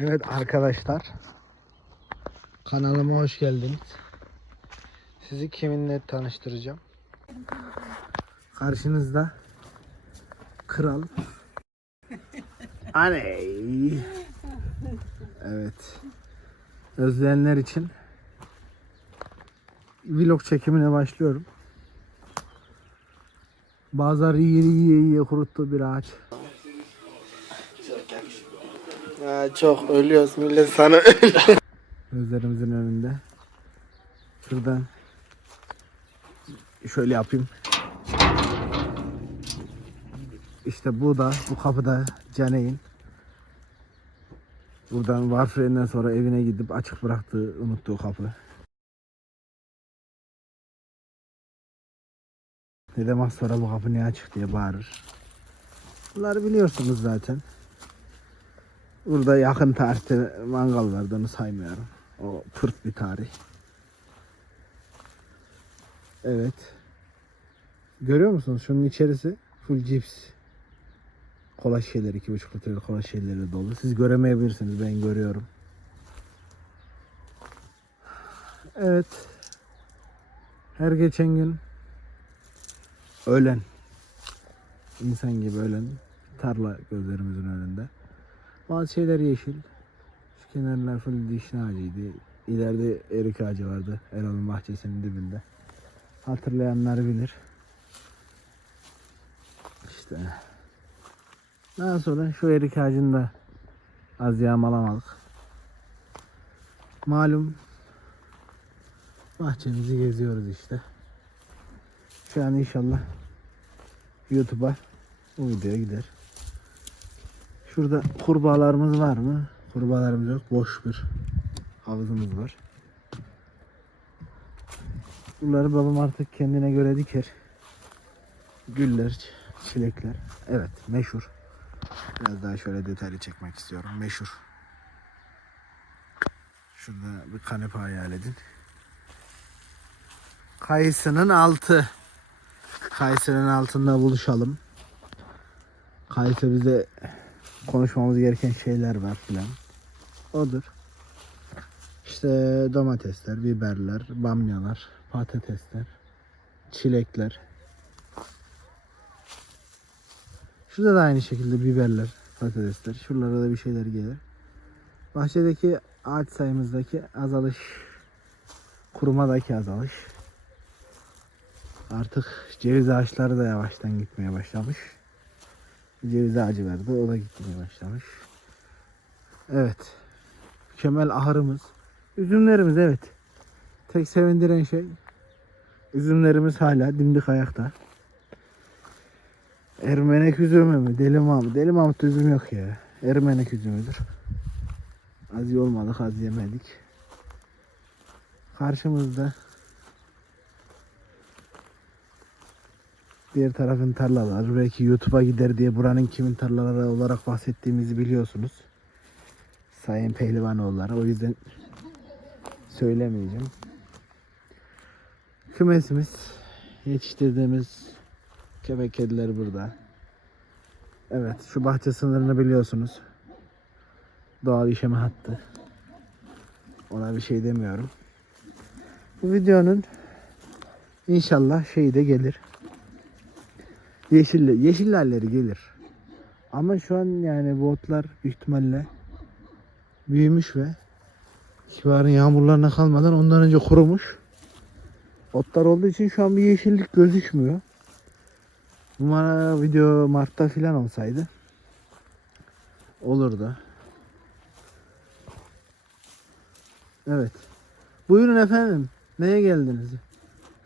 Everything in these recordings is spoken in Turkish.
Evet arkadaşlar. Kanalıma hoş geldiniz. Sizi kiminle tanıştıracağım? Karşınızda Kral. Aney. Evet. Özleyenler için vlog çekimine başlıyorum. Bazıları yiye yiye kuruttu bir ağaç. Çok ölüyoruz millet sana ölüyor. Gözlerimizin önünde. Şuradan şöyle yapayım. İşte bu da bu kapıda Caneyin. Buradan Warframe'den sonra evine gidip açık bıraktığı, unuttuğu kapı. Dedem az sonra bu kapı niye açık diye bağırır. Bunları biliyorsunuz zaten. Burada yakın tarihte mangal vardı onu saymıyorum. O pırt bir tarih. Evet. Görüyor musunuz? Şunun içerisi full cips. Kola şişeleri, iki buçuk litrelik kola şişeleri dolu. Siz göremeyebilirsiniz, ben görüyorum. Evet. Her geçen gün ölen, insan gibi ölen tarla gözlerimizin önünde. Bazı şeyler yeşil. Şu kenarlar full dişli ağacıydı. İleride erik ağacı vardı. Erol'un bahçesinin dibinde. Hatırlayanlar bilir. İşte. Daha sonra şu erik ağacını da az yağmalamadık. Malum bahçemizi geziyoruz işte. Şu an inşallah YouTube'a bu video gider. Şurada kurbağalarımız var mı? Kurbağalarımız yok. Boş bir havuzumuz var. Bunları babam artık kendine göre diker. Güller, çilekler. Evet, meşhur. Biraz daha şöyle detaylı çekmek istiyorum. Meşhur. Şurada bir kanepe hayal edin. Kayısının altı. Kayısının altında buluşalım. Kayısı bize konuşmamız gereken şeyler var filan. Odur. İşte domatesler, biberler, bamyalar, patatesler, çilekler. Şurada da aynı şekilde biberler, patatesler. Şuralara da bir şeyler gelir. Bahçedeki ağaç sayımızdaki azalış, kurumadaki azalış. Artık ceviz ağaçları da yavaştan gitmeye başlamış. Ceviz ağacı verdi. O da gitmeye başlamış. Evet. Mükemmel ahırımız. Üzümlerimiz evet. Tek sevindiren şey üzümlerimiz hala dimdik ayakta. Ermenek üzümü mü? Deli Mahmut. Deli Mahmut üzüm yok ya. Ermenek üzümüdür. Az iyi az yemedik. Karşımızda Diğer tarafın tarlalar. Belki YouTube'a gider diye buranın kimin tarlaları olarak bahsettiğimizi biliyorsunuz. Sayın Pehlivanoğulları. O yüzden söylemeyeceğim. Kümesimiz. Yetiştirdiğimiz köpek kedileri burada. Evet şu bahçe sınırını biliyorsunuz. Doğal işeme hattı. Ona bir şey demiyorum. Bu videonun inşallah şeyi de gelir. Yeşil, yeşillerleri gelir. Ama şu an yani bu otlar büyük ihtimalle büyümüş ve kibarın yağmurlarına kalmadan ondan önce kurumuş. Otlar olduğu için şu an bir yeşillik gözükmüyor. Umarım video Mart'ta filan olsaydı olurdu. Evet. Buyurun efendim. Neye geldiniz?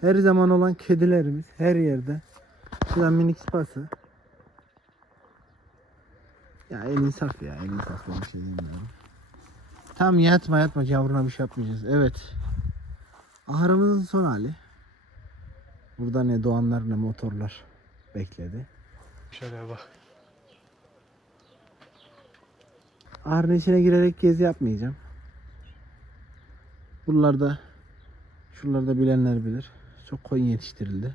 Her zaman olan kedilerimiz her yerde. Şuradan minik spası. Ya el insaf ya el insaf ben bir şey demiyorum. Tam yatma yatma yavruna bir şey yapmayacağız. Evet. Ahırımızın son hali. Burada ne doğanlar ne motorlar bekledi. Şöyle bak. Ahırın içine girerek gezi yapmayacağım. Buralarda şuralarda bilenler bilir. Çok koyun yetiştirildi.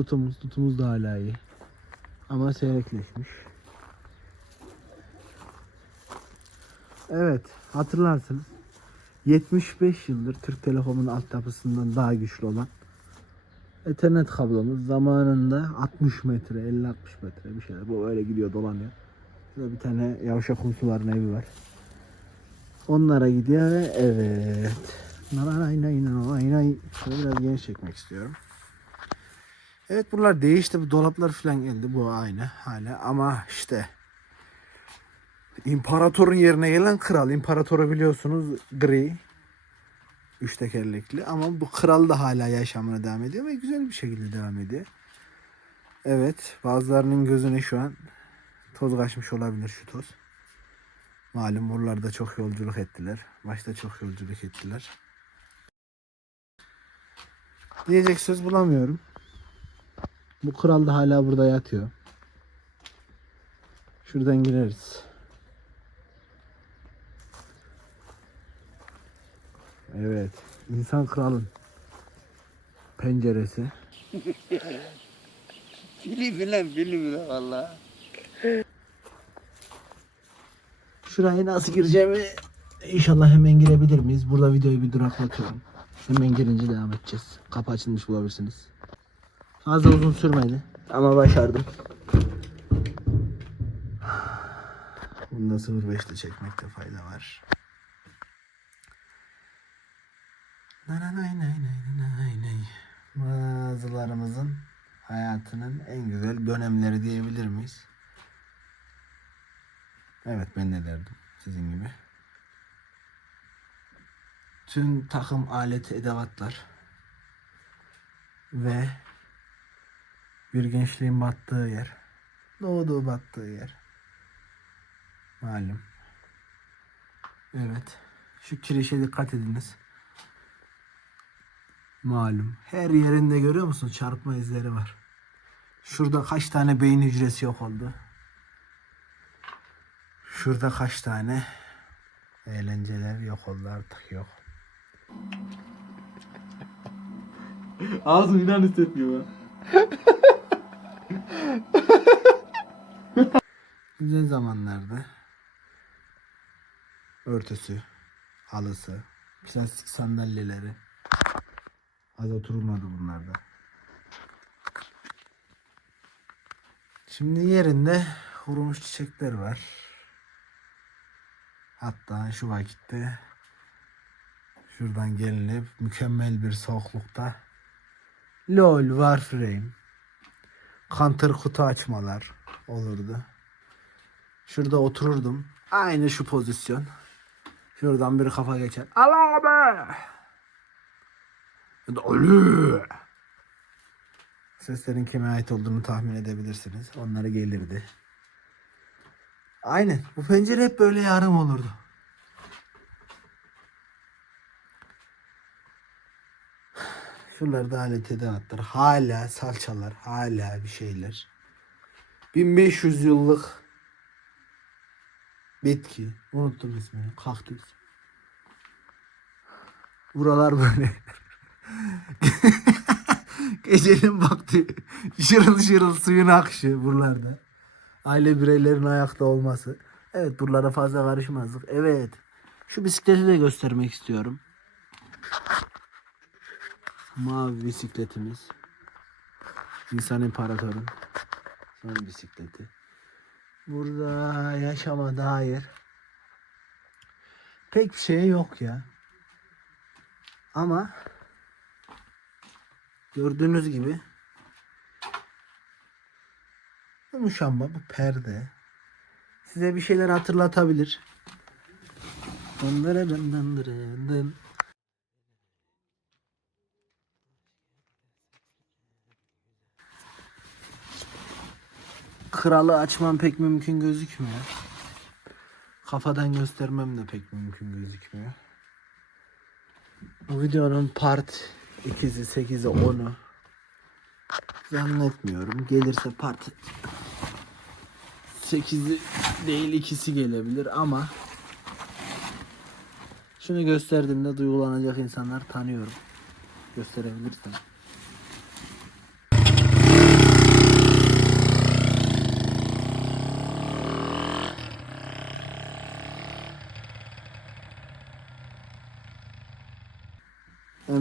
Tutumuz, tutumuz da hala iyi. Ama seyrekleşmiş. Evet, hatırlarsınız. 75 yıldır Türk Telekom'un altyapısından daha güçlü olan Ethernet kablomuz zamanında 60 metre, 50-60 metre bir şeyler. Bu öyle gidiyor dolanıyor. Burada bir tane yavşak kumsuların evi var. Onlara gidiyor ve evet. Nanay nay nay nay. Şöyle biraz geniş çekmek istiyorum. Evet buralar değişti. Bu dolaplar falan geldi. Bu aynı hala. Ama işte İmparatorun yerine gelen kral. İmparatoru biliyorsunuz gri. Üç tekerlekli. Ama bu kral da hala yaşamına devam ediyor ve güzel bir şekilde devam ediyor. Evet. Bazılarının gözüne şu an toz kaçmış olabilir şu toz. Malum buralarda çok yolculuk ettiler. Başta çok yolculuk ettiler. Diyecek söz bulamıyorum. Bu kral da hala burada yatıyor. Şuradan gireriz. Evet. insan kralın penceresi. Film lan film lan valla. Şuraya nasıl gireceğimi inşallah hemen girebilir miyiz? Burada videoyu bir duraklatıyorum. Hemen girince devam edeceğiz. Kapı açılmış bulabilirsiniz. Az da uzun sürmedi. Ama başardım. Bunda 05'te çekmekte fayda var. Bazılarımızın hayatının en güzel dönemleri diyebilir miyiz? Evet ben de derdim sizin gibi. Tüm takım alet edevatlar ve bir gençliğin battığı yer, doğduğu battığı yer. Malum. Evet. Şu kirişe dikkat ediniz. Malum. Her yerinde görüyor musun çarpma izleri var. Şurada kaç tane beyin hücresi yok oldu. Şurada kaç tane eğlenceler yok oldu artık yok. Ağzım inan hissetmiyor. Güzel zamanlarda örtüsü, halısı, plastik sandalyeleri az oturulmadı bunlarda. Şimdi yerinde kurumuş çiçekler var. Hatta şu vakitte şuradan gelinip mükemmel bir soğuklukta LOL Warframe Counter kutu açmalar olurdu. Şurada otururdum. Aynı şu pozisyon. Şuradan bir kafa geçer. Allah da ölü. Seslerin kime ait olduğunu tahmin edebilirsiniz. Onları gelirdi. Aynen. Bu pencere hep böyle yarım olurdu. Şuralarda alet edevatlar. Hala salçalar. Hala bir şeyler. 1500 yıllık bitki. Unuttum ismini. Kaktüs. Buralar böyle. Gecenin vakti şırıl şırıl suyun akışı buralarda. Aile bireylerin ayakta olması. Evet buralara fazla karışmazdık. Evet. Şu bisikleti de göstermek istiyorum. Mavi bisikletimiz. İnsan İmparator'un son bisikleti. Burada yaşama dair pek bir şey yok ya. Ama gördüğünüz gibi bu muşamba, bu perde size bir şeyler hatırlatabilir. Dın dırı dın kralı açmam pek mümkün gözükmüyor. Kafadan göstermem de pek mümkün gözükmüyor. Bu videonun part 2'si, 8'i, 10'u zannetmiyorum. Gelirse part 8'i değil ikisi gelebilir ama şunu gösterdiğimde duygulanacak insanlar tanıyorum. Gösterebilirsem.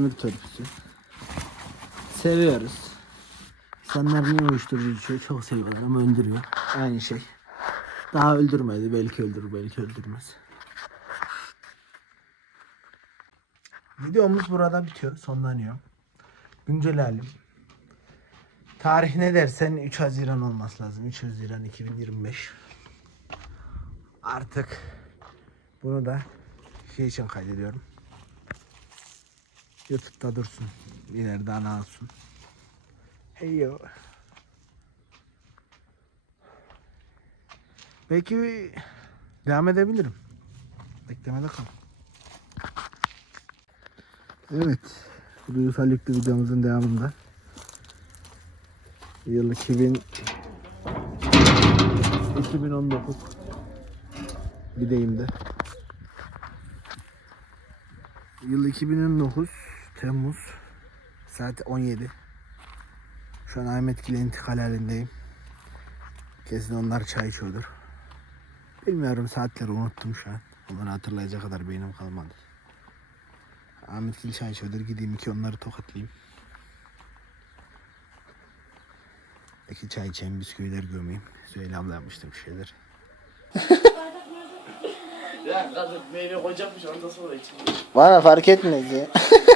İzmir törpüsü. Seviyoruz. İnsanlar niye uyuşturucu içiyor? Çok seviyorlar ama öldürüyor. Aynı şey. Daha öldürmedi. Belki öldürür, belki öldürmez. Videomuz burada bitiyor. Sonlanıyor. Güncel halim. Tarih ne dersen 3 Haziran olması lazım. 3 Haziran 2025. Artık bunu da şey için kaydediyorum. YouTube'da dursun. İleride ana olsun. Hey yo. Belki devam edebilirim. Beklemede kal. Evet. Bu duygusal yüklü videomuzun devamında. Yıl 2000 2019 Gideyim de. Yıl 2019 Temmuz saat 17. Şu an Ahmet Gil'e intikal halindeyim. Kesin onlar çay içiyordur. Bilmiyorum saatleri unuttum şu an. Onları hatırlayacak kadar beynim kalmadı. Ahmet Gil çay içiyordur. Gideyim ki onları tokatlayayım. İki çay içeyim, bisküviler gömeyim. Süheyla abla yapmıştı bir şeyler. Ya kadın meyve koyacakmış ondan sonra için. Bana fark etmez ya.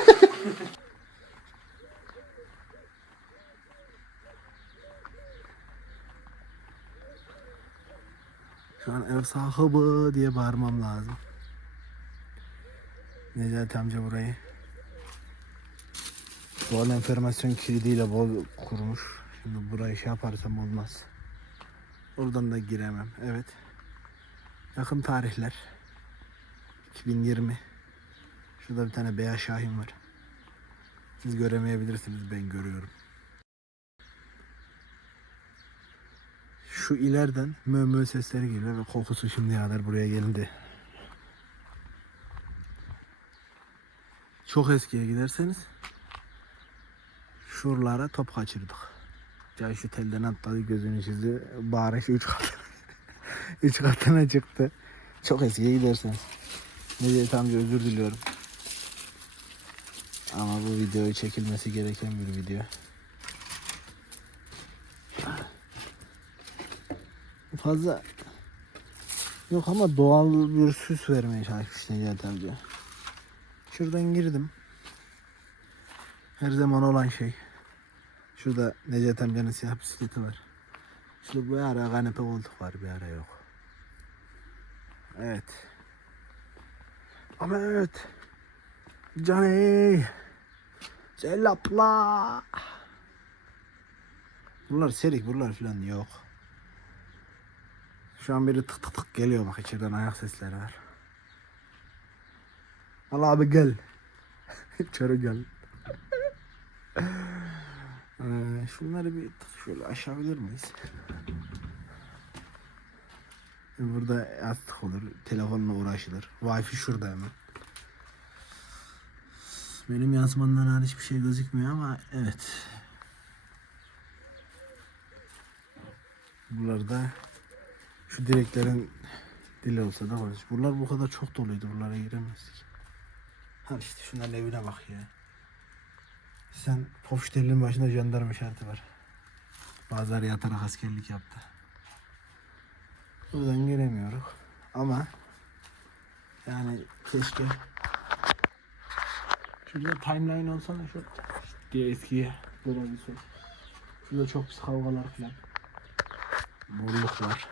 Şu an ev sahibi diye bağırmam lazım. Necati amca burayı doğal enformasyon kilidiyle bol kurmuş. Şimdi burayı şey yaparsam olmaz. Oradan da giremem. Evet. Yakın tarihler. 2020. Şurada bir tane beyaz şahin var. Siz göremeyebilirsiniz ben görüyorum. Şu ileriden mö sesleri geliyor ve kokusu şimdiye kadar buraya geldi. Çok eskiye giderseniz şuralara top kaçırdık. Cay şu telden atladı gözünü çizdi. Bağırış 3 kat. 3 katına çıktı. Çok eskiye giderseniz. Necdet amca özür diliyorum. Ama bu videoyu çekilmesi gereken bir video. Fazla yok ama doğal bir süs vermeye çalışmış Necdet amca. Şuradan girdim. Her zaman olan şey. Şurada Necdet amcanın siyah bisikleti var. Şurada bir ara kanepe koltuk var bir ara yok. Evet. Ahmet. Cani. Celapla. Bunlar serik bunlar falan yok. Şu an biri tık tık tık geliyor bak içeriden ayak sesleri var. Al abi gel. İçeri gel. Ee, şunları bir tık şöyle aşabilir miyiz? Burada yastık olur. Telefonla uğraşılır. Wi-Fi şurada hemen. Benim yansımandan hariç bir şey gözükmüyor ama evet. Buralarda şu direklerin dili olsa da olur. Buralar bu kadar çok doluydu. Buralara giremezdik. Ha işte şunların evine bak ya. Sen Hofstadt'ın başında jandarma işareti var. Bazıları yatarak askerlik yaptı. Buradan giremiyoruz. Ama yani keşke şurada timeline olsana şu diye eskiye görebilsek. Şurada çok pis kavgalar falan. Bolluklar.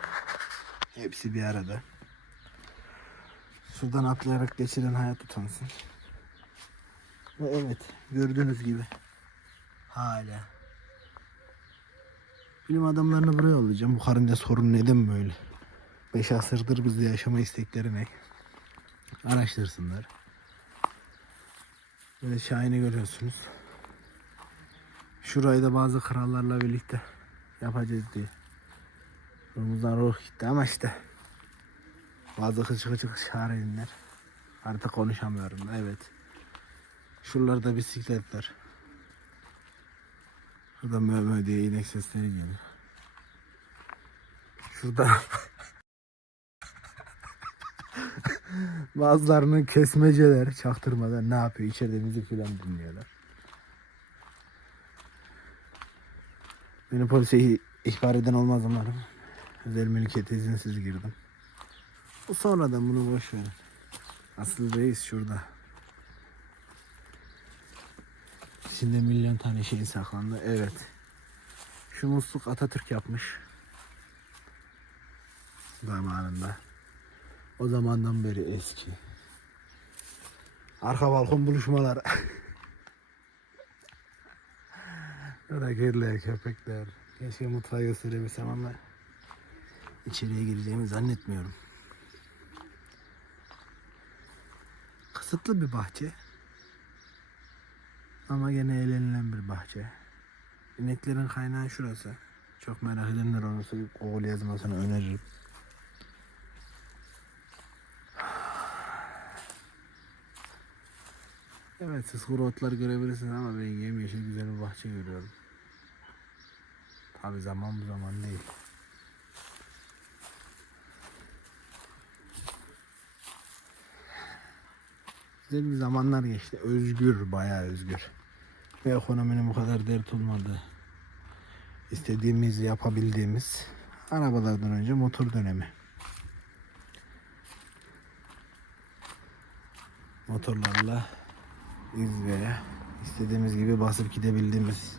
Hepsi bir arada. Şuradan atlayarak geçiren hayat utansın. Ve evet gördüğünüz gibi hala bilim adamlarını buraya yollayacağım. Bu karınca sorun neden böyle? 5 asırdır bizde yaşama istekleri ne? Araştırsınlar. Böyle Şahin'i görüyorsunuz. Şurayı da bazı krallarla birlikte yapacağız diye. Rumuzdan ruh gitti ama işte. Bazı hıçı hıçı şahinler. Artık konuşamıyorum evet. Şuralarda bisikletler. Şurada mö mö diye inek sesleri geliyor. Şurada Bazılarının kesmeceler çaktırmadan ne yapıyor içeride müzik falan dinliyorlar. Beni polise ih- ihbar eden olmaz umarım. Özel mülkiyete izinsiz girdim. Bu sonradan bunu boş verin. Asıl reis şurada. İçinde milyon tane şey saklandı. Evet. Şu musluk Atatürk yapmış. Zamanında. O zamandan beri eski. Arka balkon buluşmalar. Burada kediler, köpekler. Keşke mutfağı gösterebilsem ama içeriye gireceğimi zannetmiyorum. Kısıtlı bir bahçe. Ama gene eğlenilen bir bahçe. İneklerin kaynağı şurası. Çok merak edenler bir Google yazmasını öneririm. Evet siz kuru otlar görebilirsiniz ama ben yemyeşil güzel bir bahçe görüyorum. Tabi zaman bu zaman değil. Güzel bir zamanlar geçti. Özgür, bayağı özgür. Ve ekonominin bu kadar dert olmadığı. istediğimizi yapabildiğimiz arabalardan önce motor dönemi. Motorlarla İzmir'e istediğimiz gibi basıp gidebildiğimiz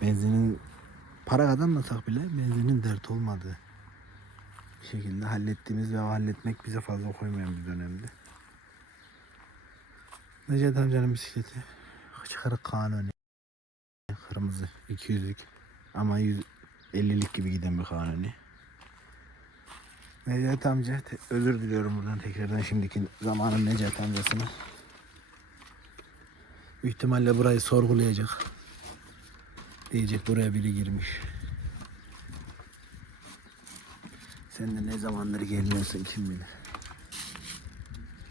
benzinin para kazanmasak bile benzinin dert olmadığı bir şekilde hallettiğimiz ve halletmek bize fazla koymayan bir dönemdi. Necdet amcanın bisikleti çıkarık kanuni kırmızı 200'lük ama 150'lik gibi giden bir kanuni. Necdet amca özür diliyorum buradan tekrardan şimdiki zamanın Necdet amcasına. Büyük ihtimalle burayı sorgulayacak. Diyecek buraya biri girmiş. Sen de ne zamandır gelmiyorsun kim bilir.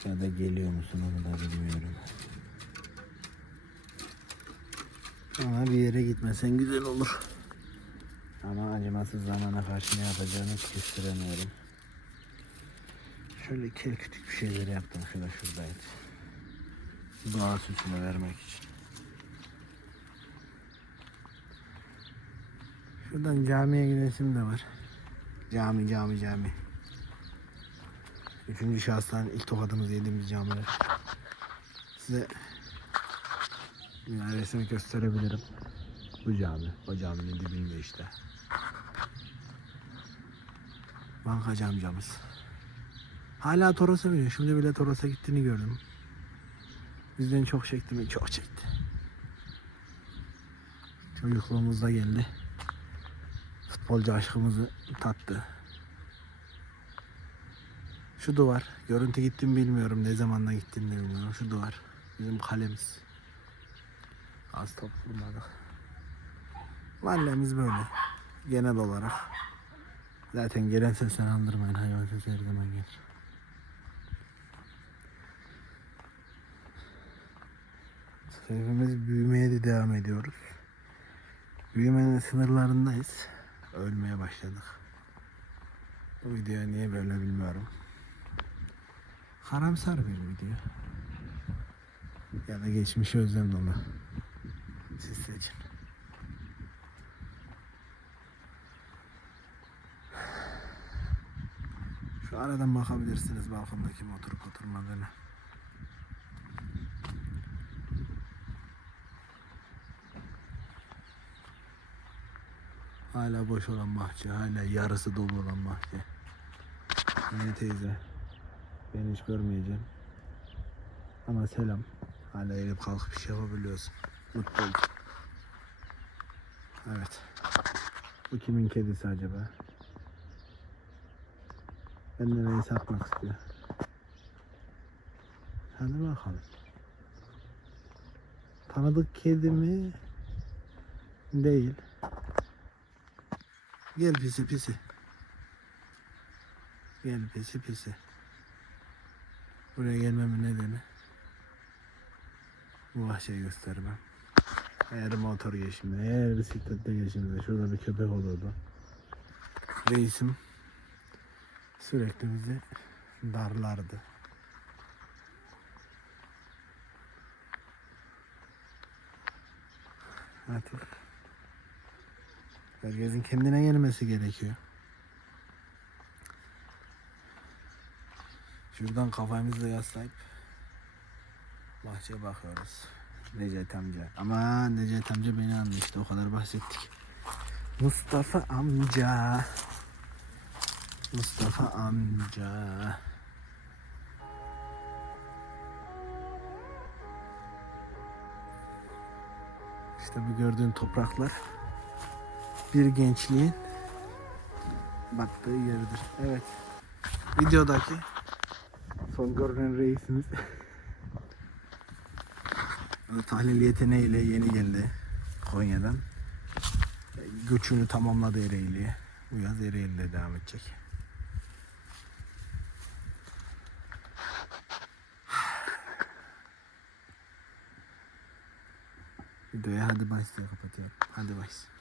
Ya da geliyor musun onu da bilmiyorum. Ama bir yere gitmesen güzel olur. Ama acımasız zamana karşı ne yapacağını kestiremiyorum. Şöyle kel küçük bir şeyler yaptım. Şurada şuradaydı. Doğa süsünü vermek için. Şuradan camiye gidesim de var. Cami cami cami. Üçüncü şahıstan ilk tokadımızı yediğimiz camiler. Size resmi gösterebilirim. Bu cami. O caminin dibinde işte. Bankacı amcamız. Hala Toros'a biniyor. Şimdi bile Toros'a gittiğini gördüm. Bizden çok çekti mi? Çok çekti. Çocukluğumuzda geldi. Futbolcu aşkımızı tattı. Şu duvar. Görüntü gitti mi bilmiyorum. Ne zamandan gittiğini de bilmiyorum. Şu duvar. Bizim kalemiz. Az top vurmadık. Mahallemiz böyle. Genel olarak. Zaten gelen sesler. Hayvan sesi her zaman gelir. Hepimiz büyümeye de devam ediyoruz. Büyümenin sınırlarındayız. Ölmeye başladık. Bu video niye böyle bilmiyorum. Karamsar bir video. Ya da geçmişi özlem dolu. Siz seçin. Şu aradan bakabilirsiniz balkondaki motor oturmadığını. Hala boş olan bahçe, hala yarısı dolu olan bahçe. Anne teyze, ben hiç görmeyeceğim. Ama selam. Hala eğilip kalkıp bir şey yapabiliyorsun. Mutlu oldum. Evet. Bu kimin kedisi acaba? Benden beni satmak istiyor. Hadi bakalım. Tanıdık kedi mi? Değil. Gel pisi pisi. Gel pisi pisi. Buraya gelmemin nedeni bu vahşeyi göstermem. Eğer motor geçimde, eğer bisiklette geçimde şurada bir köpek olurdu. Reisim sürekli bizi darlardı. Artık herkesin kendine gelmesi gerekiyor. Şuradan kafamızla yaslayıp bahçeye bakıyoruz. Necdet amca. Ama Necdet amca beni anlaştı. O kadar bahsettik. Mustafa amca. Mustafa amca. İşte bu gördüğün topraklar bir gençliğin battığı yerdir. Evet. Videodaki son görünen reisimiz. Tahlil yeteneğiyle yeni geldi Konya'dan. Göçünü tamamladı Ereğli'ye. Bu yaz Ereğli'de devam edecek. Videoya hadi başla kapatıyorum. Hadi başla.